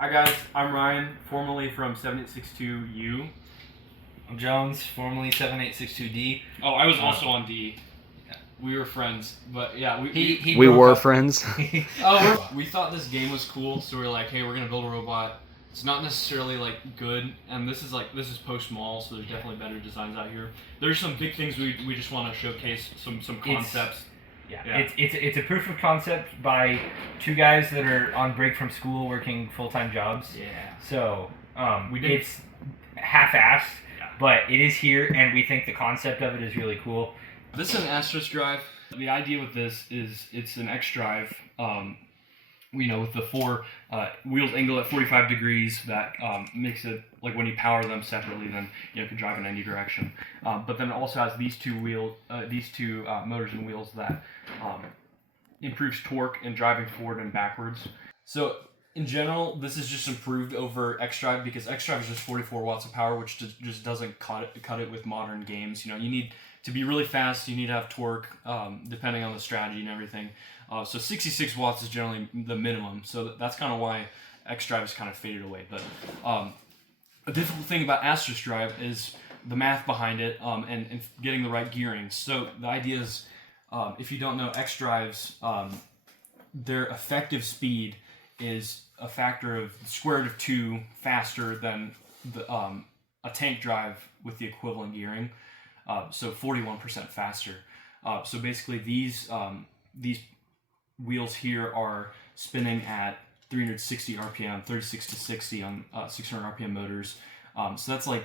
Hi guys, I'm Ryan, formerly from 7862U. I'm Jones, formerly 7862D. Oh, I was also on D. Yeah. We were friends, but yeah, we were friends. We thought this game was cool, so we were like, hey, we're gonna build a robot. It's not necessarily like good, and this is post-mall, so there's definitely better designs out here. There's some big things we just want to showcase, some concepts. It's a proof of concept by two guys that are on break from school working full-time jobs. Yeah. So it's half-assed, but it is here, and we think the concept of it is really cool. This is an Asterisk drive. The idea with this is it's an X drive. With the four wheels angled at 45 degrees, that makes it like when you power them separately, then it can drive in any direction. But then it also has these two motors and wheels that improves torque in driving forward and backwards. So in general, this is just improved over X drive because X drive is just 44 watts of power, which just doesn't cut it with modern games. You need to be really fast. You need to have torque, depending on the strategy and everything. So 66 watts is generally the minimum. So that's kind of why X drive has kind of faded away. But a difficult thing about Asterisk drive is the math behind it and getting the right gearing. So the idea is, if you don't know, X drives, their effective speed is a factor of the square root of 2 faster than a tank drive with the equivalent gearing. So 41% faster. So basically these wheels here are spinning at 360 RPM, 36 to 60 on 600 RPM motors. So that's like,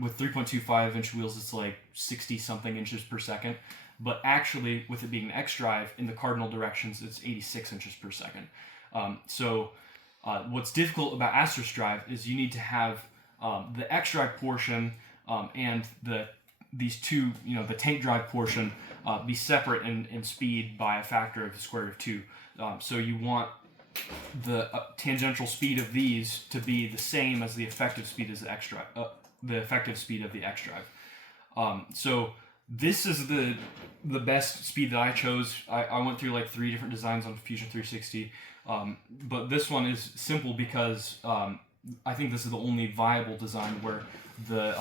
with 3.25 inch wheels, it's like 60 something inches per second. But actually, with it being an X drive, in the cardinal directions, it's 86 inches per second. So what's difficult about Asterisk drive is you need to have the X drive portion and these two, the tank drive portion, be separate in speed by a factor of the square root of 2. So you want the tangential speed of these to be the same as the effective speed as the X drive, the effective speed of the X drive. So this is the best speed that I chose. I went through like 3 different designs on Fusion 360, but this one is simple because I think this is the only viable design where the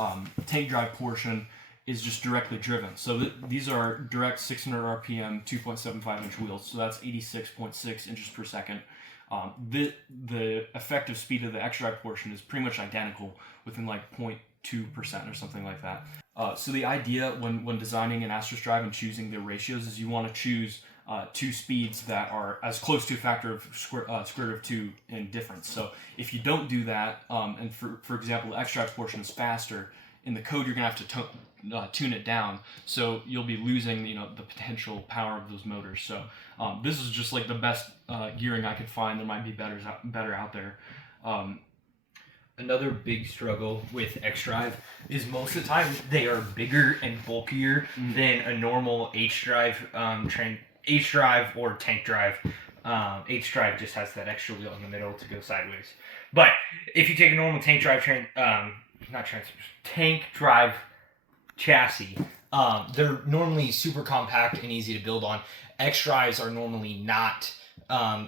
tank drive portion is just directly driven. So these are direct 600 RPM, 2.75 inch wheels. So that's 86.6 inches per second. The effective speed of the X drive portion is pretty much identical, within like 0.2% or something like that. So the idea when designing an Asterisk drive and choosing the ratios is you want to choose two speeds that are as close to a factor of square root of 2 in difference. So if you don't do that, and for example, the X drive portion is faster, in the code you're going to have to tune it down, so you'll be losing the potential power of those motors. So this is just like the best gearing I could find. There might be better out there. Another big struggle with X drive is most of the time they are bigger and bulkier than a normal H drive H drive or tank drive. H drive just has that extra wheel in the middle to go sideways. But if you take a normal tank drive tank drive chassis, they're normally super compact and easy to build on. X drives are normally not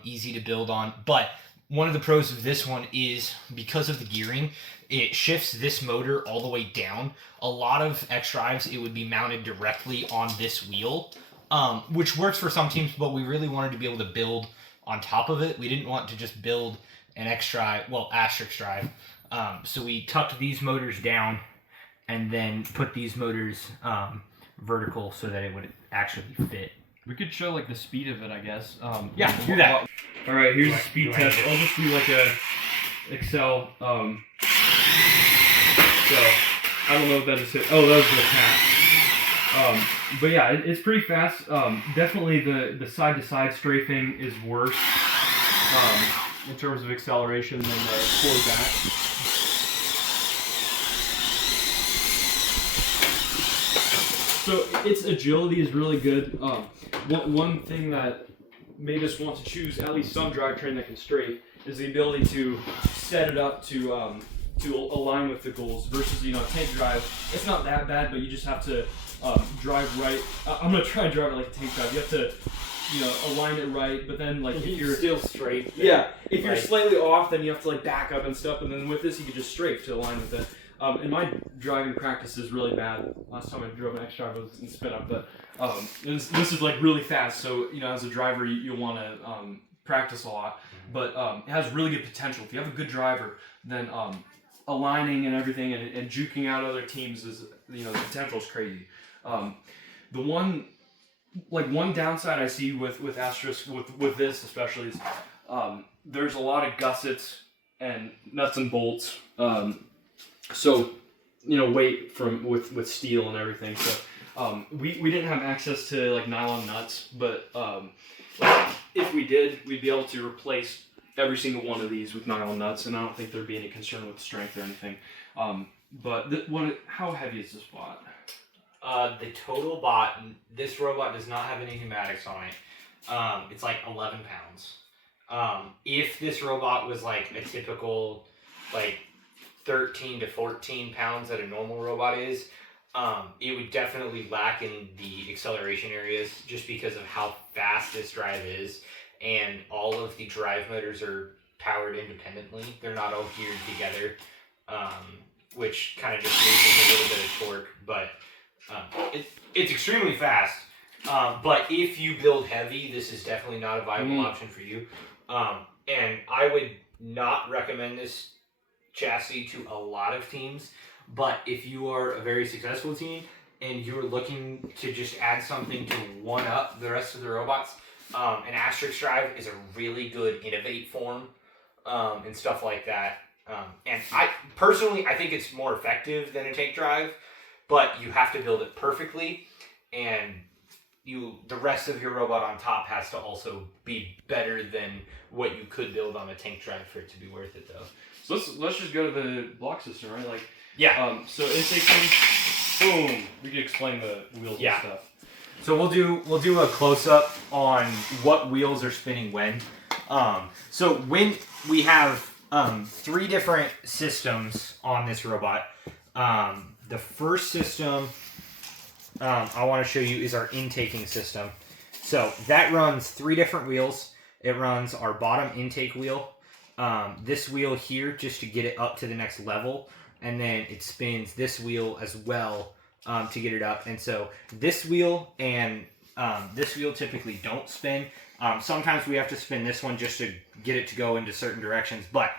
easy to build on, but one of the pros of this one is because of the gearing, it shifts this motor all the way down. A lot of X drives, it would be mounted directly on this wheel, which works for some teams, but we really wanted to be able to build on top of it. We didn't want to just build an Asterisk drive. So we tucked these motors down and then put these motors vertical so that it would actually fit. We could show like the speed of it, I guess. Do that. All right, here's a speed test. I'll just do like a Excel. So I don't know if that is it. Oh, that was the cat. But yeah, it's pretty fast. Definitely the side-to-side strafing is worse in terms of acceleration than the forward back. So its agility is really good. One thing that made us want to choose at least some drivetrain that can strafe is the ability to set it up to align with the goals versus tank drive. It's not that bad, but you just have to drive right. I'm gonna try and drive it like a tank drive. You have to align it right. But then like if you're still straight. If you're slightly off, then you have to like back up and stuff. And then with this, you can just strafe to align with it. And my driving practice is really bad. Last time I drove an X drive was in spin up, but this is like really fast. So as a driver, you'll want to practice a lot. But it has really good potential. If you have a good driver, then aligning and everything and juking out other teams is the potential is crazy. The one downside I see with Asterisk with this especially is there's a lot of gussets and nuts and bolts. So weight from with steel and everything. So we didn't have access to like nylon nuts, but if we did, we'd be able to replace every single one of these with nylon nuts, and I don't think there'd be any concern with strength or anything. But how heavy is this bot? The total bot, this robot does not have any pneumatics on it. It's like 11 pounds. If this robot was like a typical like 13 to 14 pounds that a normal robot is, it would definitely lack in the acceleration areas just because of how fast this drive is, and all of the drive motors are powered independently. They're not all geared together, which kind of just loses a little bit of torque, but it's extremely fast. But if you build heavy, this is definitely not a viable option for you. And I would not recommend this chassis to a lot of teams, but if you are a very successful team and you're looking to just add something to one up the rest of the robots, an Asterisk drive is a really good innovate form and stuff like that. And I think it's more effective than a tank drive, but you have to build it perfectly, and the rest of your robot on top has to also be better than what you could build on a tank drive for it to be worth it, though. So let's just go to the block system, right? Like so intake boom. We can explain the wheels and stuff. So we'll do a close up on what wheels are spinning when. So when we have 3 different systems on this robot. The first system I want to show you is our intaking system. So that runs 3 different wheels. It runs our bottom intake wheel, this wheel here just to get it up to the next level, and then it spins this wheel as well to get it up. And so this wheel and this wheel typically don't spin. Sometimes we have to spin this one just to get it to go into certain directions. But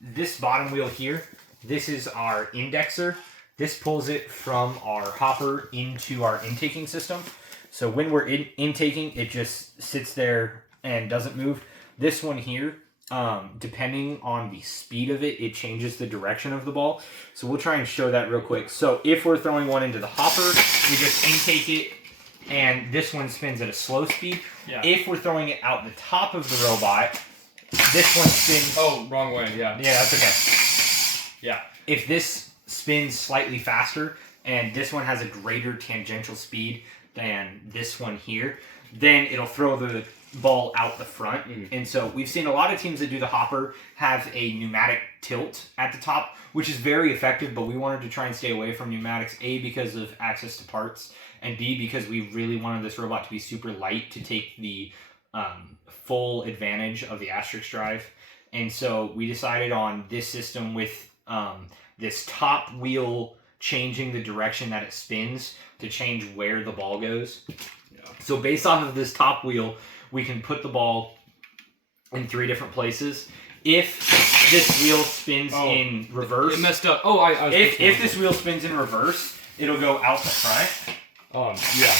this bottom wheel here, this is our indexer. This pulls it from our hopper into our intaking system. So when we're intaking, it just sits there and doesn't move. This one here, depending on the speed of it, it changes the direction of the ball. So we'll try and show that real quick. So if we're throwing one into the hopper, we just intake it, and this one spins at a slow speed. Yeah. If we're throwing it out the top of the robot, this one spins... Oh, wrong way, yeah. Yeah, that's okay. Yeah. If this spins slightly faster, and this one has a greater tangential speed than this one here, then it'll throw the ball out the front. And so we've seen a lot of teams that do the hopper have a pneumatic tilt at the top, which is very effective, but we wanted to try and stay away from pneumatics, A, because of access to parts, and B, because we really wanted this robot to be super light to take the full advantage of the Asterisk drive. And so we decided on this system with this top wheel changing the direction that it spins to change where the ball goes. Yeah. So based off of this top wheel, we can put the ball in 3 different places. If this wheel spins in reverse... It messed up. Oh, if this wheel spins in reverse, it'll go out the front. Yeah.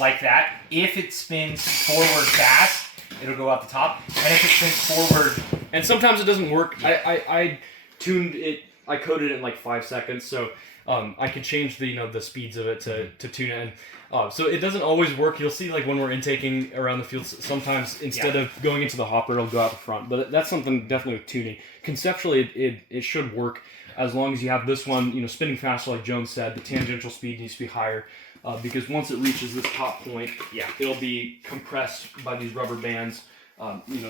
Like that. If it spins forward fast, it'll go out the top. And if it spins forward... And sometimes it doesn't work. Yeah. I tuned it... I coded it in like 5 seconds, so I can change the speeds of it to tune it in. So it doesn't always work. You'll see like when we're intaking around the field, sometimes instead of going into the hopper, it'll go out the front. But that's something definitely with tuning. Conceptually, it should work as long as you have this one spinning faster, like Jones said. The tangential speed needs to be higher because once it reaches this top point, it'll be compressed by these rubber bands.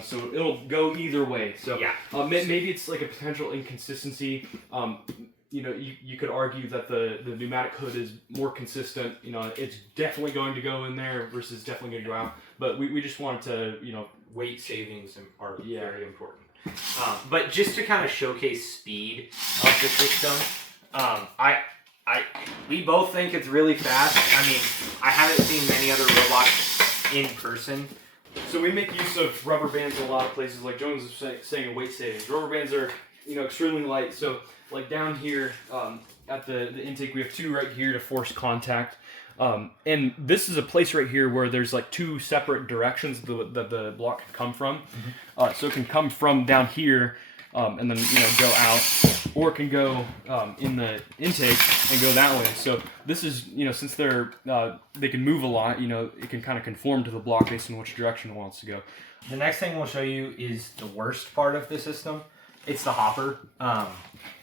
So it'll go either way. So maybe it's like a potential inconsistency. you could argue that the pneumatic hood is more consistent. It's definitely going to go in there versus definitely going to go out. But we just wanted to, weight savings are very important. But just to kind of showcase speed of the system, we both think it's really fast. I mean, I haven't seen many other robots in person. So we make use of rubber bands in a lot of places, like Jones is saying in weight savings. Rubber bands are, extremely light. So like down here at the intake, we have 2 right here to force contact. And this is a place right here where there's like 2 separate directions that the block can come from. Mm-hmm. So it can come from down here and then go out, or it can go in the intake and go that way. So this is since they can move a lot, it can kind of conform to the block based on which direction it wants to go. The next thing we'll show you is the worst part of the system. It's the hopper.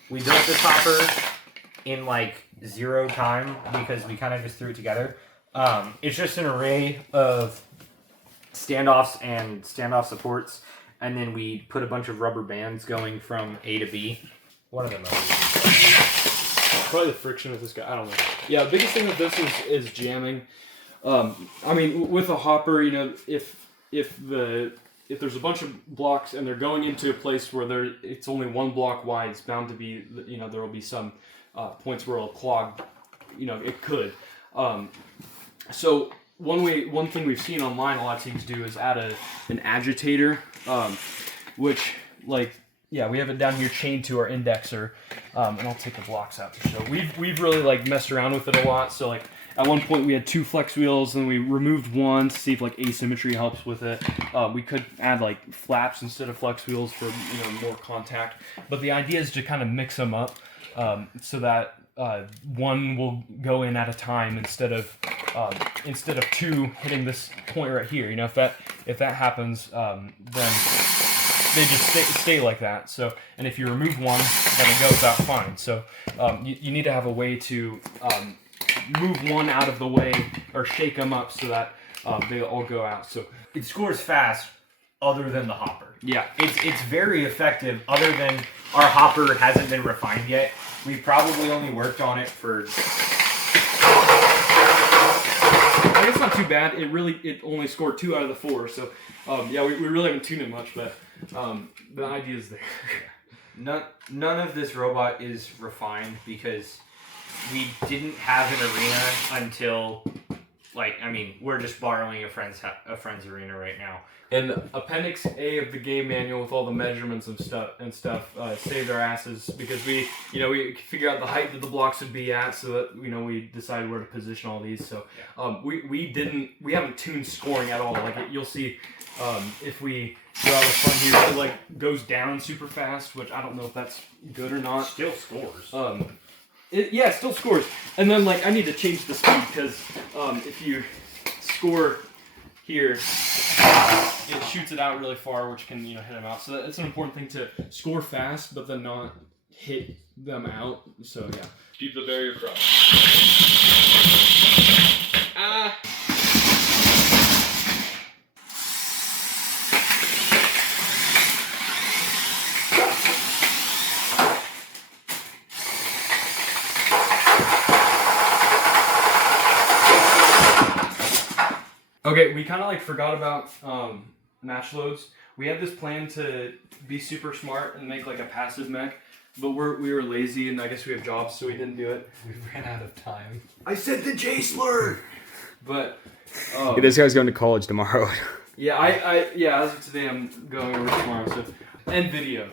We built this hopper in like 0 time because we kind of just threw it together. It's just an array of standoffs and standoff supports, and then we put a bunch of rubber bands going from A to B. One of them probably the friction with this guy. I don't know. Yeah, the biggest thing with this is jamming. I mean, with a hopper, if there's a bunch of blocks and they're going into a place where it's only 1 block wide, it's bound to be, there will be some points where it'll clog. It could. So one thing we've seen online a lot of teams do is add an agitator, which we have it down here chained to our indexer, and I'll take the blocks out to show. We've really messed around with it a lot. So at one point we had 2 flex wheels, and we removed one to see if asymmetry helps with it. We could add flaps instead of flex wheels for more contact. But the idea is to kind of mix them up so that one will go in at a time instead of 2 hitting this point right here. If that happens, then they just stay like that. So, and if you remove one, then it goes out fine. So you need to have a way to move one out of the way or shake them up so that they all go out. So it scores fast, other than the hopper. Yeah, it's very effective. Other than our hopper hasn't been refined yet. We've probably only worked on it for. I think it's not too bad. It only scored 2 out of the 4. So we really haven't tuned it much, but the idea is there. None of this robot is refined because we didn't have an arena until we're just borrowing a friend's arena right now. And Appendix A of the game manual with all the measurements and stuff saved our asses because we figure out the height that the blocks would be at, so that we decided where to position all these. So we haven't tuned scoring at all. You'll see if we go out the front here, it goes down super fast, which I don't know if that's good or not. Still scores. It still scores. And then I need to change the speed because if you score here, it shoots it out really far, which can hit them out. So it's an important thing to score fast, but then not hit them out. So yeah, keep the barrier cross. Okay, we kind of forgot about match loads. We had this plan to be super smart and make a passive mech, but we were lazy and I guess we have jobs, so we didn't do it. We ran out of time. I said the J slur! But this guy's going to college tomorrow. Yeah, as of today I'm going over tomorrow. So, and video.